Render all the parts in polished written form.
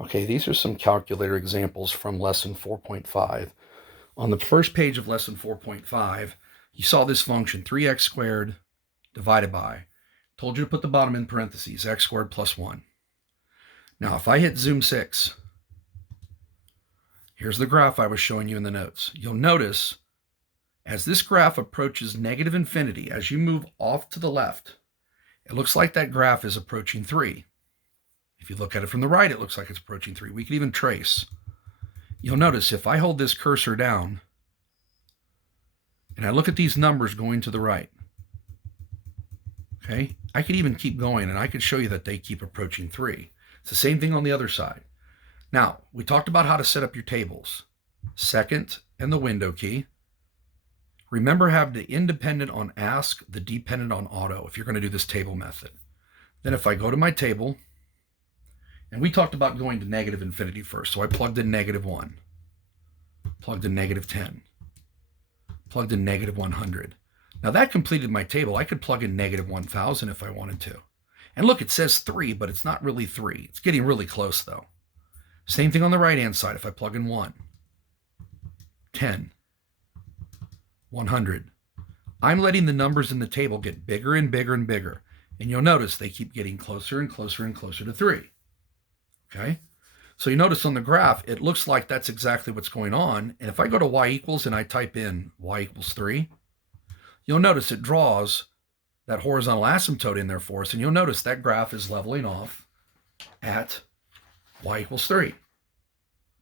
Okay, these are some calculator examples from lesson 4.5. On the first page of lesson 4.5, you saw this function, 3x squared divided by. Told you to put the bottom in parentheses, x squared plus 1. Now, if I hit zoom 6, here's the graph I was showing you in the notes. You'll notice as this graph approaches negative infinity, as you move off to the left, it looks like that graph is approaching 3. If you look at it from the right, it looks like it's approaching 3. We could even trace. You'll notice if I hold this cursor down and I look at these numbers going to the right, okay, I could even keep going and I could show you that they keep approaching 3. It's the same thing on the other side. Now, we talked about how to set up your tables. Second and the window key. Remember, have the independent on ask, the dependent on auto if you're going to do this table method. Then if I go to my table, and we talked about going to negative infinity first. So I plugged in -1, plugged in -10, plugged in -100. Now that completed my table. I could plug in -1000 if I wanted to. And look, it says 3, but it's not really 3. It's getting really close though. Same thing on the right-hand side. If I plug in 1, 10, 100, I'm letting the numbers in the table get bigger and bigger and bigger. And you'll notice they keep getting closer and closer and closer to 3. Okay, so you notice on the graph, it looks like that's exactly what's going on. And if I go to y equals and I type in y equals 3, you'll notice it draws that horizontal asymptote in there for us. And you'll notice that graph is leveling off at y equals 3.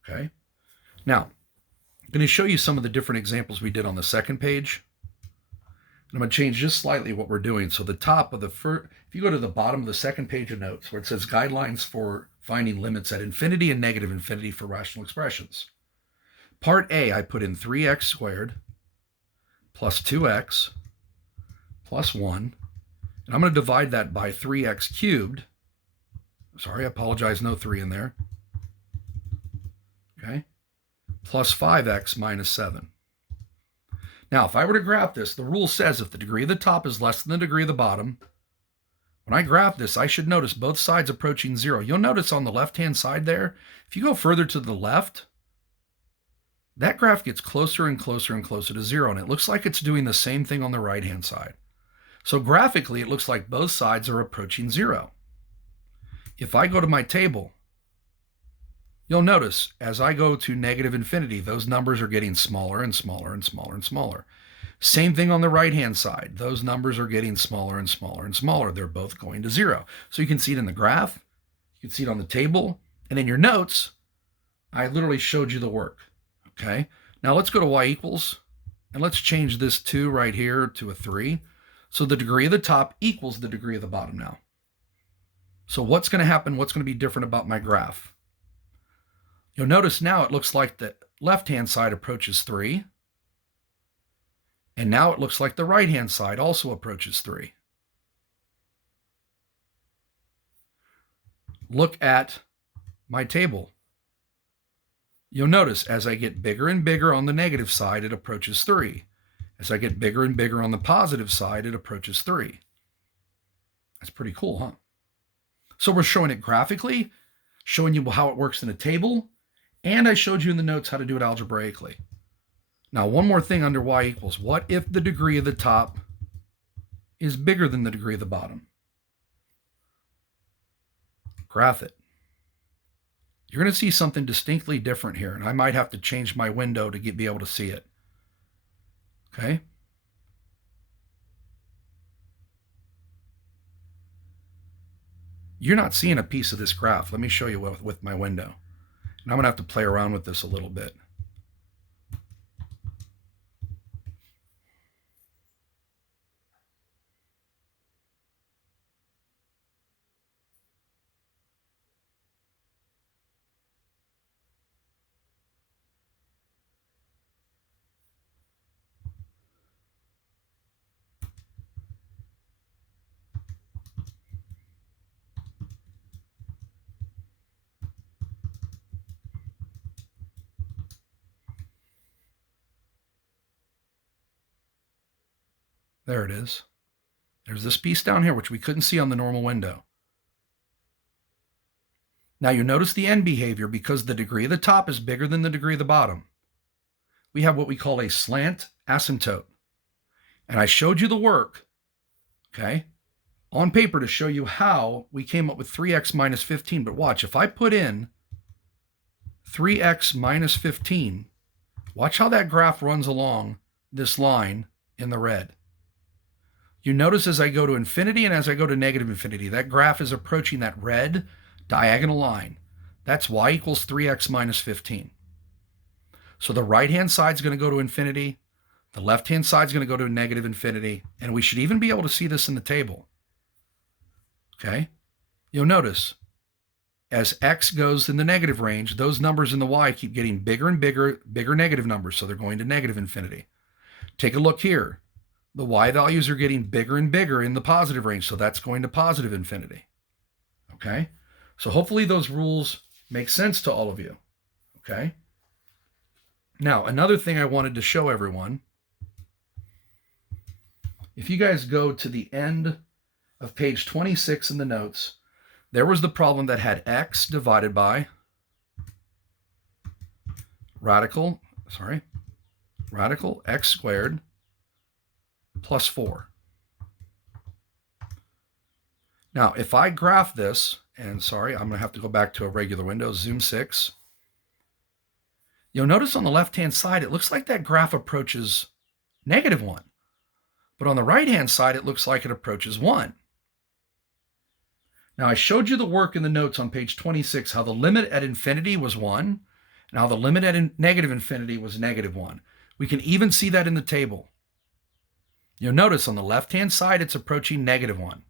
Okay, now I'm going to show you some of the different examples we did on the second page. And I'm going to change just slightly what we're doing. So the top of the first, if you go to the bottom of the second page of notes where it says guidelines for finding limits at infinity and negative infinity for rational expressions. Part A, I put in 3x squared plus 2x plus 1. And I'm going to divide that by 3x cubed. Sorry, I apologize, no 3 in there. Okay. Plus 5x minus 7. Now, if I were to graph this, the rule says if the degree of the top is less than the degree of the bottom, when I graph this, I should notice both sides approaching 0. You'll notice on the left-hand side there, if you go further to the left, that graph gets closer and closer and closer to 0, and it looks like it's doing the same thing on the right-hand side. So graphically, it looks like both sides are approaching 0. If I go to my table, you'll notice as I go to negative infinity, those numbers are getting smaller and smaller and smaller and smaller. Same thing on the right-hand side. Those numbers are getting smaller and smaller and smaller. They're both going to 0. So you can see it in the graph, you can see it on the table, and in your notes, I literally showed you the work. Okay, now let's go to y equals, and let's change this 2 right here to a 3. So the degree of the top equals the degree of the bottom now. So what's going to happen? What's going to be different about my graph? You'll notice now it looks like the left-hand side approaches 3. And now it looks like the right-hand side also approaches 3. Look at my table. You'll notice as I get bigger and bigger on the negative side, it approaches 3. As I get bigger and bigger on the positive side, it approaches 3. That's pretty cool, huh? So we're showing it graphically, showing you how it works in a table, and I showed you in the notes how to do it algebraically. Now, one more thing under y equals. What if the degree of the top is bigger than the degree of the bottom? Graph it. You're going to see something distinctly different here, and I might have to change my window to be able to see it. Okay? You're not seeing a piece of this graph. Let me show you with my window. And I'm going to have to play around with this a little bit. There it is. There's this piece down here, which we couldn't see on the normal window. Now you notice the end behavior because the degree of the top is bigger than the degree of the bottom. We have what we call a slant asymptote. And I showed you the work, okay, on paper to show you how we came up with 3x minus 15. But watch, if I put in 3x minus 15, watch how that graph runs along this line in the red. You notice as I go to infinity and as I go to negative infinity, that graph is approaching that red diagonal line. That's y equals 3x minus 15. So the right-hand side is going to go to infinity. The left-hand side is going to go to negative infinity. And we should even be able to see this in the table. Okay? You'll notice as x goes in the negative range, those numbers in the y keep getting bigger and bigger, bigger negative numbers. So they're going to negative infinity. Take a look here. The y values are getting bigger and bigger in the positive range. So that's going to positive infinity. Okay? So hopefully those rules make sense to all of you. Okay? Now, another thing I wanted to show everyone, if you guys go to the end of page 26 in the notes, there was the problem that had x divided by radical x squared plus 4. Now, if I graph this, and sorry, I'm going to have to go back to a regular window, zoom 6. You'll notice on the left-hand side, it looks like that graph approaches -1. But on the right-hand side, it looks like it approaches 1. Now, I showed you the work in the notes on page 26, how the limit at infinity was 1, and how the limit at negative infinity was -1. We can even see that in the table. You'll notice on the left-hand side, it's approaching -1.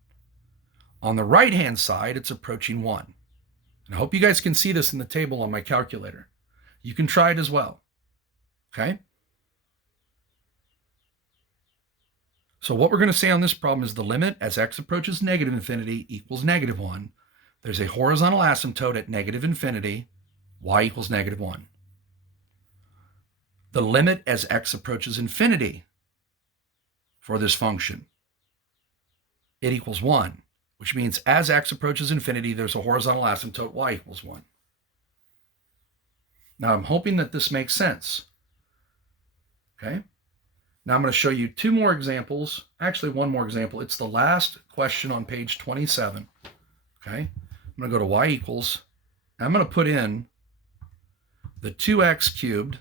On the right-hand side, it's approaching 1. And I hope you guys can see this in the table on my calculator. You can try it as well. Okay? So what we're going to say on this problem is the limit as x approaches negative infinity equals -1. There's a horizontal asymptote at negative infinity, y equals -1. The limit as x approaches infinity for this function, it equals 1, which means as x approaches infinity, there's a horizontal asymptote, y equals 1. Now, I'm hoping that this makes sense. Okay? Now, I'm going to show you two more examples. Actually, one more example. It's the last question on page 27. Okay? I'm going to go to y equals. I'm going to put in the 2x cubed.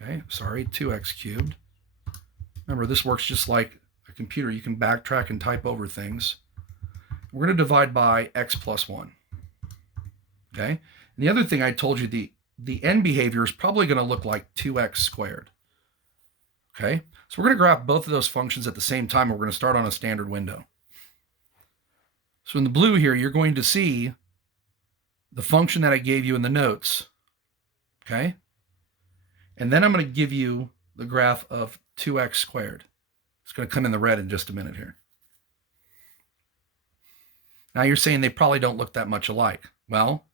Okay? Sorry, 2x cubed. Remember, this works just like a computer. You can backtrack and type over things. We're going to divide by x plus 1. Okay? And the other thing I told you, the end behavior is probably going to look like 2x squared. Okay? So we're going to graph both of those functions at the same time. We're going to start on a standard window. So in the blue here, you're going to see the function that I gave you in the notes. Okay? And then I'm going to give you the graph of 2x squared. It's going to come in the red in just a minute here. Now you're saying they probably don't look that much alike. Well,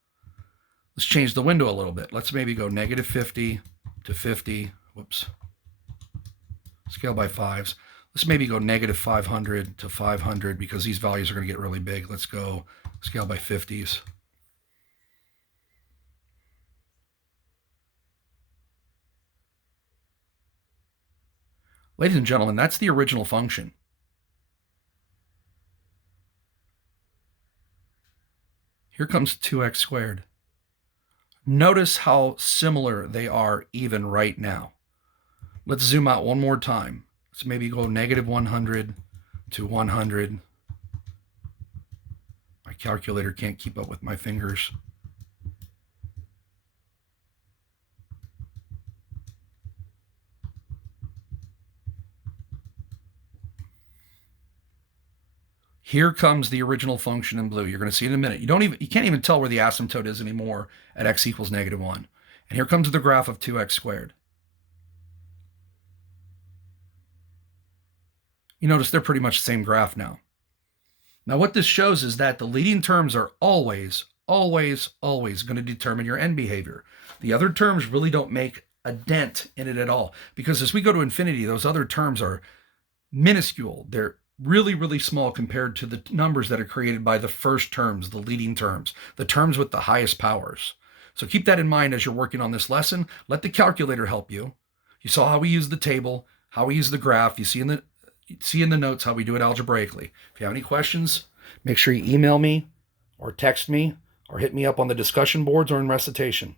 let's change the window a little bit. Let's maybe go -50 to 50. Whoops. Scale by 5s. Let's maybe go -500 to 500 because these values are going to get really big. Let's go scale by 50s. Ladies and gentlemen, that's the original function. Here comes 2x squared. Notice how similar they are even right now. Let's zoom out one more time. Let's maybe go -100 to 100. My calculator can't keep up with my fingers. Here comes the original function in blue. You're going to see it in a minute. You can't even tell where the asymptote is anymore at x equals -1. And here comes the graph of 2x squared. You notice they're pretty much the same graph now. Now what this shows is that the leading terms are always going to determine your end behavior. The other terms really don't make a dent in it at all, because as we go to infinity, those other terms are minuscule. They're really, really small compared to the numbers that are created by the first terms, the leading terms, the terms with the highest powers. So keep that in mind as you're working on this lesson. Let the calculator help you. You saw how we use the table, how we use the graph. You see in the notes how we do it algebraically. If you have any questions, make sure you email me or text me or hit me up on the discussion boards or in recitation.